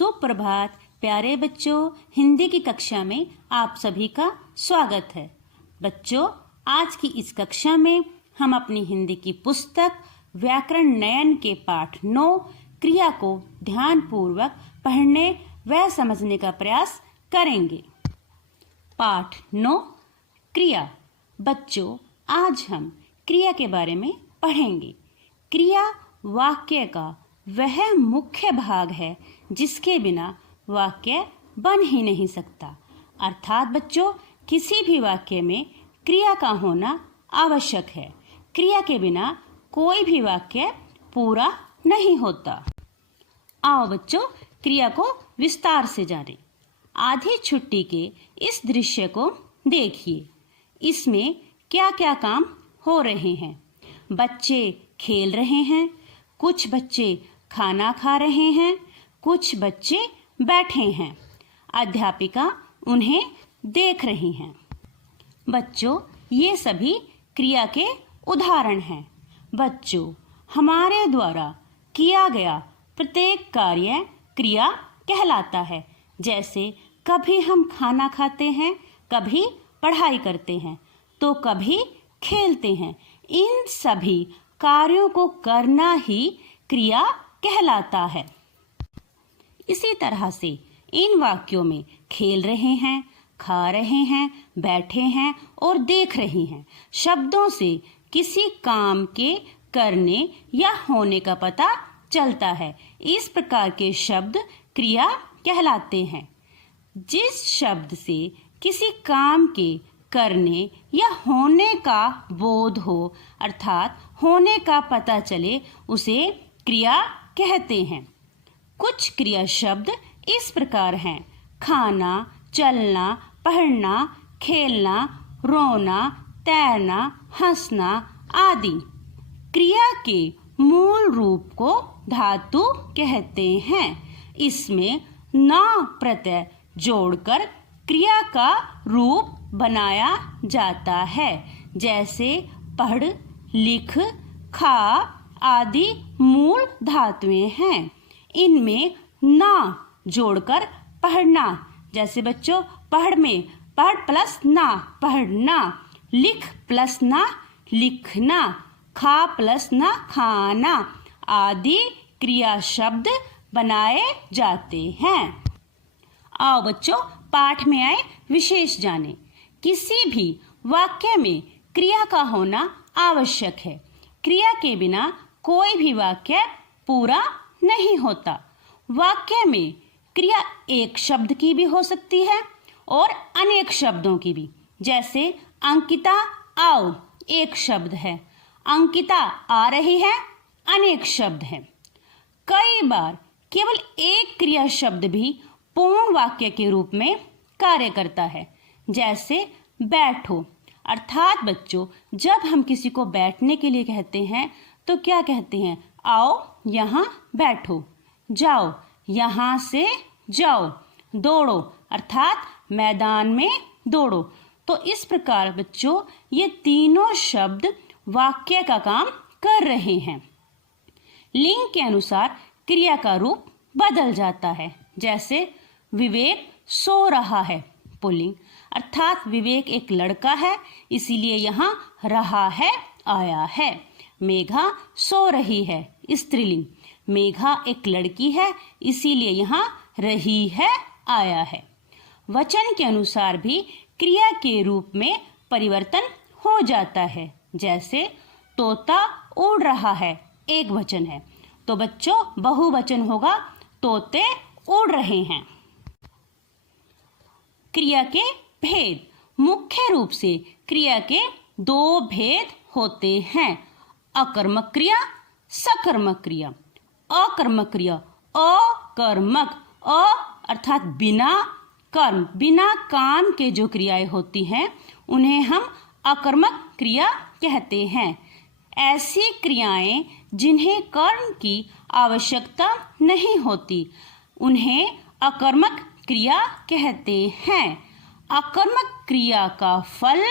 सुप्रभात प्यारे बच्चों, हिंदी की कक्षा में आप सभी का स्वागत है। बच्चों, आज की इस कक्षा में हम अपनी हिंदी की पुस्तक व्याकरण नयन के पाठ 9 क्रिया को ध्यानपूर्वक पढ़ने व समझने का प्रयास करेंगे। पाठ 9 क्रिया। बच्चों, आज हम क्रिया के बारे में पढ़ेंगे। क्रिया वाक्य का वह मुख्य भाग है जिसके बिना वाक्य बन ही नहीं सकता। अर्थात बच्चों, किसी भी वाक्य में क्रिया का होना आवश्यक है। क्रिया के बिना कोई भी वाक्य पूरा नहीं होता। आओ बच्चों, क्रिया को विस्तार से जानें। आधी छुट्टी के इस दृश्य को देखिए। इसमें क्या क्या काम हो रहे हैं। बच्चे खेल रहे हैं, कुछ बच्चे खाना खा रहे हैं, कुछ बच्चे बैठे हैं। अध्यापिका उन्हें देख रही हैं। बच्चों, ये सभी क्रिया के उदाहरण हैं। बच्चों, हमारे द्वारा किया गया प्रत्येक कार्य क्रिया कहलाता है। जैसे कभी हम खाना खाते हैं, कभी पढ़ाई करते हैं, तो कभी खेलते हैं। इन सभी कार्यों को करना ही क्रिया कहलाता है। इसी तरह से इन वाक्यों में खेल रहे हैं, खा रहे हैं, बैठे हैं और देख रहे हैं शब्दों से किसी काम के करने या होने का पता चलता है। इस प्रकार के शब्द क्रिया कहलाते हैं। जिस शब्द से किसी काम के करने या होने का बोध हो, अर्थात होने का पता चले, उसे क्रिया कहते हैं। कुछ क्रिया शब्द इस प्रकार हैं: खाना, चलना, पढ़ना, खेलना, रोना, तैरना, हंसना आदि। क्रिया के मूल रूप को धातु कहते हैं। इसमें ना प्रत्यय जोड़कर क्रिया का रूप बनाया जाता है। जैसे पढ़, लिख, खा आदि मूल धातुएं हैं। इनमें ना जोड़कर पढ़ना, जैसे बच्चों पढ़ में पढ़ प्लस ना पढ़ना, लिख प्लस ना लिखना, खा प्लस ना खाना आदि क्रिया शब्द बनाए जाते हैं। आओ बच्चों, पाठ में आए विशेष जाने। किसी भी वाक्य में क्रिया का होना आवश्यक है। क्रिया के बिना कोई भी वाक्य पूरा नहीं होता। वाक्य में क्रिया एक शब्द की भी हो सकती है और अनेक शब्दों की भी। जैसे अंकिता आओ एक शब्द है, अंकिता आ रही है अनेक शब्द है। कई बार केवल एक क्रिया शब्द भी पूर्ण वाक्य के रूप में कार्य करता है। जैसे बैठो, अर्थात बच्चों जब हम किसी को बैठने के लिए कहते हैं तो क्या कहते हैं? आओ यहाँ बैठो। जाओ, यहाँ से जाओ। दौड़ो, अर्थात मैदान में दौड़ो। तो इस प्रकार बच्चों ये तीनों शब्द वाक्य का काम कर रहे हैं। लिंग के अनुसार क्रिया का रूप बदल जाता है। जैसे विवेक सो रहा है, पुल्लिंग, अर्थात विवेक एक लड़का है, इसीलिए यहाँ रहा है आया है। मेघा सो रही है, स्त्रीलिंग, मेघा एक लड़की है, इसीलिए यहाँ रही है आया है। वचन के अनुसार भी क्रिया के रूप में परिवर्तन हो जाता है। जैसे तोता उड़ रहा है, एक वचन है, तो बच्चों बहुवचन होगा तोते उड़ रहे हैं। क्रिया के भेद। मुख्य रूप से क्रिया के 2 भेद होते हैं: अकर्मक क्रिया, सकर्मक क्रिया। अकर्मक क्रिया, अकर्मक, अ अर्थात बिना कर्म, बिना काम के जो क्रियाएं होती हैं उन्हें हम अकर्मक क्रिया कहते हैं। ऐसी क्रियाएं जिन्हें कर्म की आवश्यकता नहीं होती, उन्हें अकर्मक क्रिया कहते हैं। अकर्मक क्रिया का फल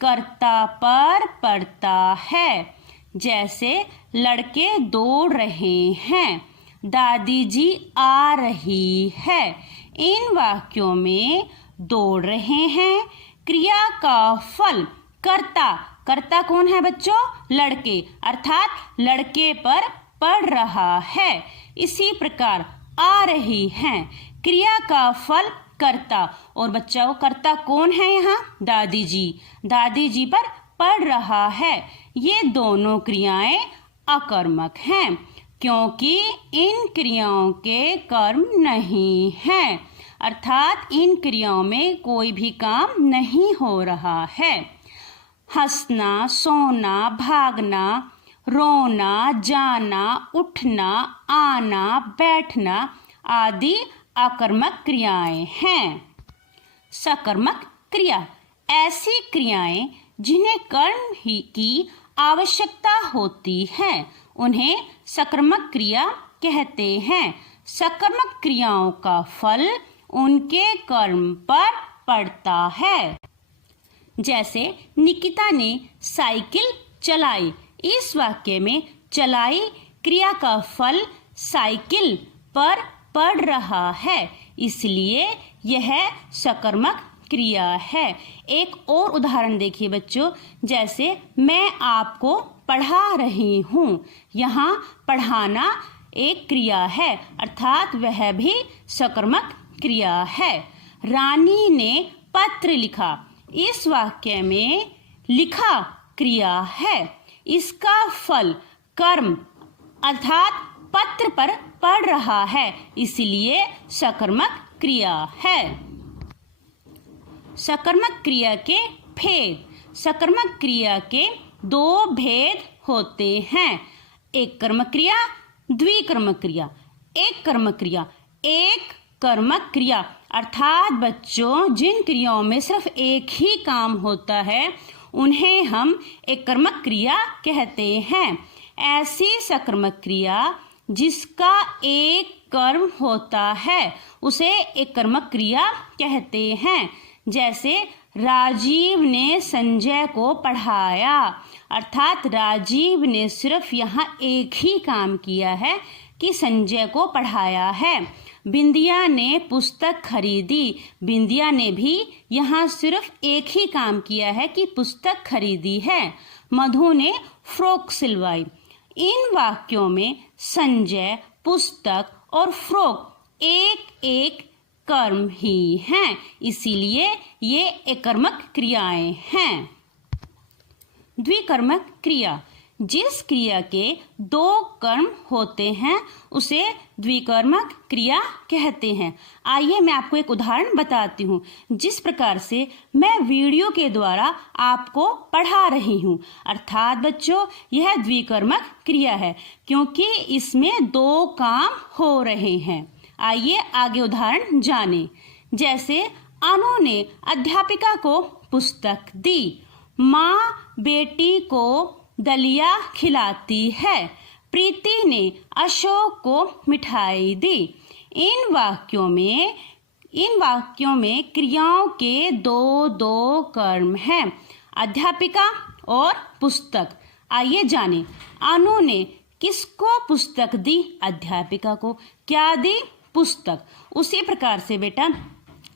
कर्ता पर पड़ता है। जैसे लड़के दौड़ रहे हैं, दादी जी आ रही है। इन वाक्यों में दौड़ रहे हैं। क्रिया का फल कर्ता, कर्ता कौन है बच्चों? लड़के, अर्थात लड़के पर पड़ रहा है। इसी प्रकार आ रही हैं, क्रिया का फल कर्ता, और बच्चों कर्ता कौन है यहाँ? दादी जी, दादी जी पर पड़ रहा है। ये दोनों क्रियाएं अकर्मक हैं क्योंकि इन क्रियाओं के कर्म नहीं हैं, अर्थात इन क्रियाओं में कोई भी काम नहीं हो रहा है। हंसना, सोना, भागना, रोना, जाना, उठना, आना, बैठना आदि अकर्मक क्रियाएं हैं। सकर्मक क्रिया ऐसी क्रियाएं जिन्हें कर्म ही की आवश्यकता होती है, उन्हें सकर्मक क्रिया कहते हैं। सकर्मक क्रियाओं का फल उनके कर्म पर पड़ता है। जैसे निकिता ने साइकिल चलाई। इस वाक्य में चलाई क्रिया का फल साइकिल पर पड़ रहा है, इसलिए यह सकर्मक क्रिया है। एक और उदाहरण देखिए बच्चों, जैसे मैं आपको पढ़ा रही हूँ। यहाँ पढ़ाना एक क्रिया है, अर्थात वह भी सकर्मक क्रिया है। रानी ने पत्र लिखा। इस वाक्य में लिखा क्रिया है, इसका फल कर्म अर्थात पत्र पर पड़ रहा है, इसलिए सकर्मक क्रिया है। सकर्मक क्रिया के भेद। सकर्मक क्रिया के दो भेद होते हैं, एक कर्मक क्रिया, द्विकर्मक क्रिया। एक कर्मक क्रिया, एक कर्मक क्रिया अर्थात बच्चों जिन क्रियाओं में सिर्फ एक ही काम होता है उन्हें हम एक कर्मक क्रिया कहते हैं। ऐसी सकर्मक क्रिया जिसका एक कर्म होता है उसे एक कर्मक क्रिया कहते हैं। जैसे राजीव ने संजय को पढ़ाया, अर्थात राजीव ने सिर्फ यहाँ एक ही काम किया है कि संजय को पढ़ाया है। बिंदिया ने पुस्तक खरीदी, बिंदिया ने भी यहाँ सिर्फ एक ही काम किया है कि पुस्तक खरीदी है। मधु ने फ्रॉक सिलवाई। इन वाक्यों में संजय, पुस्तक और फ्रॉक एक एक कर्म ही हैं, इसीलिए ये एकर्मक क्रियाएं हैं। द्विकर्मक क्रिया, जिस क्रिया के दो कर्म होते हैं उसे द्विकर्मक क्रिया कहते हैं। आइए मैं आपको एक उदाहरण बताती हूँ। जिस प्रकार से मैं वीडियो के द्वारा आपको पढ़ा रही हूँ, अर्थात बच्चों यह द्विकर्मक क्रिया है क्योंकि इसमें दो काम हो रहे हैं। आइए आगे उदाहरण जानें। जैसे अनु ने अध्यापिका को पुस्तक दी। माँ बेटी को दलिया खिलाती है। प्रीति ने अशोक को मिठाई दी। इन वाक्यों में क्रियाओं के दो दो कर्म हैं, अध्यापिका और पुस्तक। आइए जानें। अनु ने किसको पुस्तक दी? अध्यापिका को। क्या दी? पुस्तक। उसी प्रकार से बेटा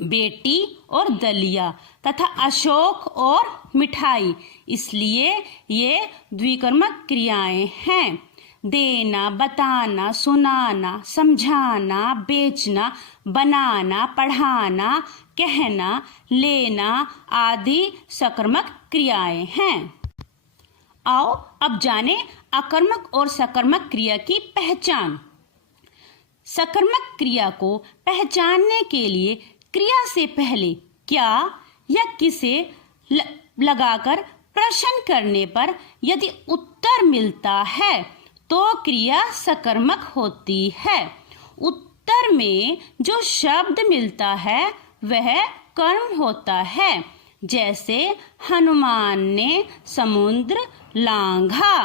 बेटी और दलिया तथा अशोक और मिठाई, इसलिए ये द्विकर्मक क्रियाएं हैं। देना, बताना, सुनाना, समझाना, बेचना, बनाना, पढ़ाना, कहना, लेना आदि सकर्मक क्रियाएं हैं। आओ अब जानें अकर्मक और सकर्मक क्रिया की पहचान। सकर्मक क्रिया को पहचानने के लिए क्रिया से पहले क्या या किसे लगाकर प्रश्न करने पर यदि उत्तर मिलता है तो क्रिया सकर्मक होती है। उत्तर में जो शब्द मिलता है वह कर्म होता है। जैसे हनुमान ने समुद्र लांघा।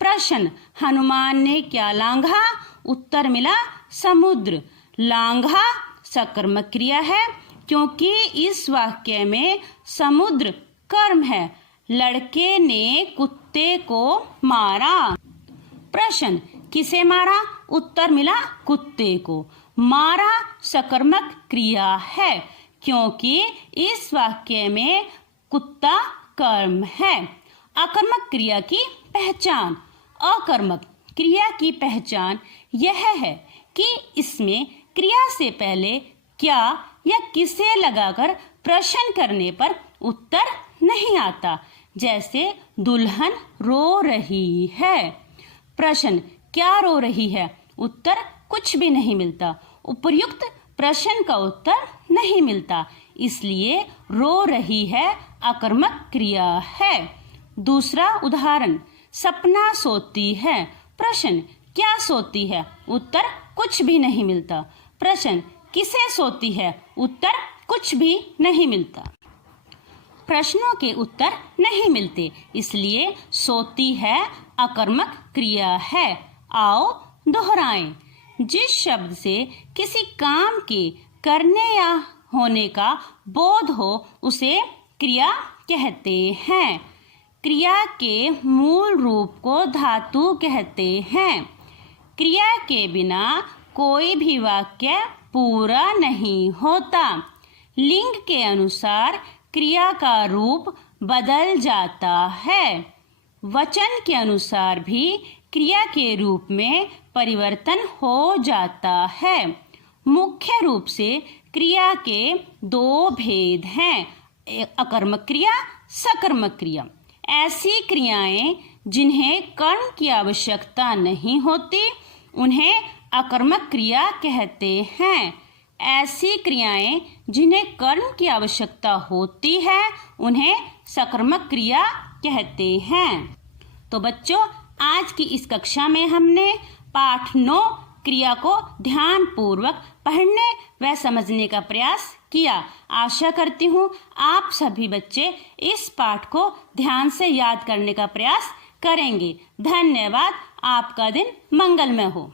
प्रश्न, हनुमान ने क्या लांघा? उत्तर मिला समुद्र। लांघा सकर्मक क्रिया है क्योंकि इस वाक्य में समुद्र कर्म है। लड़के ने कुत्ते को मारा। प्रश्न, किसे मारा? उत्तर मिला कुत्ते को। मारा सकर्मक क्रिया है क्योंकि इस वाक्य में कुत्ता कर्म है। अकर्मक क्रिया की पहचान। अकर्मक क्रिया की पहचान यह है कि इसमें क्रिया से पहले क्या या किसे लगाकर प्रश्न करने पर उत्तर नहीं आता। जैसे दुल्हन रो रही है। प्रश्न क्या रो रही है, उत्तर कुछ भी नहीं मिलता। उपर्युक्त प्रश्न का उत्तर नहीं मिलता, इसलिए रो रही है अकर्मक क्रिया है। दूसरा उदाहरण, सपना सोती है। प्रश्न क्या सोती है, उत्तर कुछ भी नहीं मिलता। प्रश्न किसे सोती है, उत्तर कुछ भी नहीं मिलता। प्रश्नों के उत्तर नहीं मिलते, इसलिए सोती है अकर्मक क्रिया है। आओ दोहराएं। जिस शब्द से किसी काम के करने या होने का बोध हो उसे क्रिया कहते हैं। क्रिया के मूल रूप को धातु कहते हैं। क्रिया के बिना कोई भी वाक्य पूरा नहीं होता। लिंग के अनुसार क्रिया का रूप बदल जाता है। वचन के अनुसार भी क्रिया के रूप में परिवर्तन हो जाता है। मुख्य रूप से क्रिया के दो भेद हैं, अकर्मक क्रिया, सकर्मक क्रिया। ऐसी क्रियाएं जिन्हें कर्म की आवश्यकता नहीं होती उन्हें अकर्मक क्रिया कहते हैं। ऐसी क्रियाएं जिन्हें कर्म की आवश्यकता होती है उन्हें सकर्मक क्रिया कहते हैं। तो बच्चों, आज की इस कक्षा में हमने पाठ 9 क्रिया को ध्यान पूर्वक पढ़ने व समझने का प्रयास किया। आशा करती हूँ आप सभी बच्चे इस पाठ को ध्यान से याद करने का प्रयास करेंगे। धन्यवाद। आपका दिन मंगलमय हो।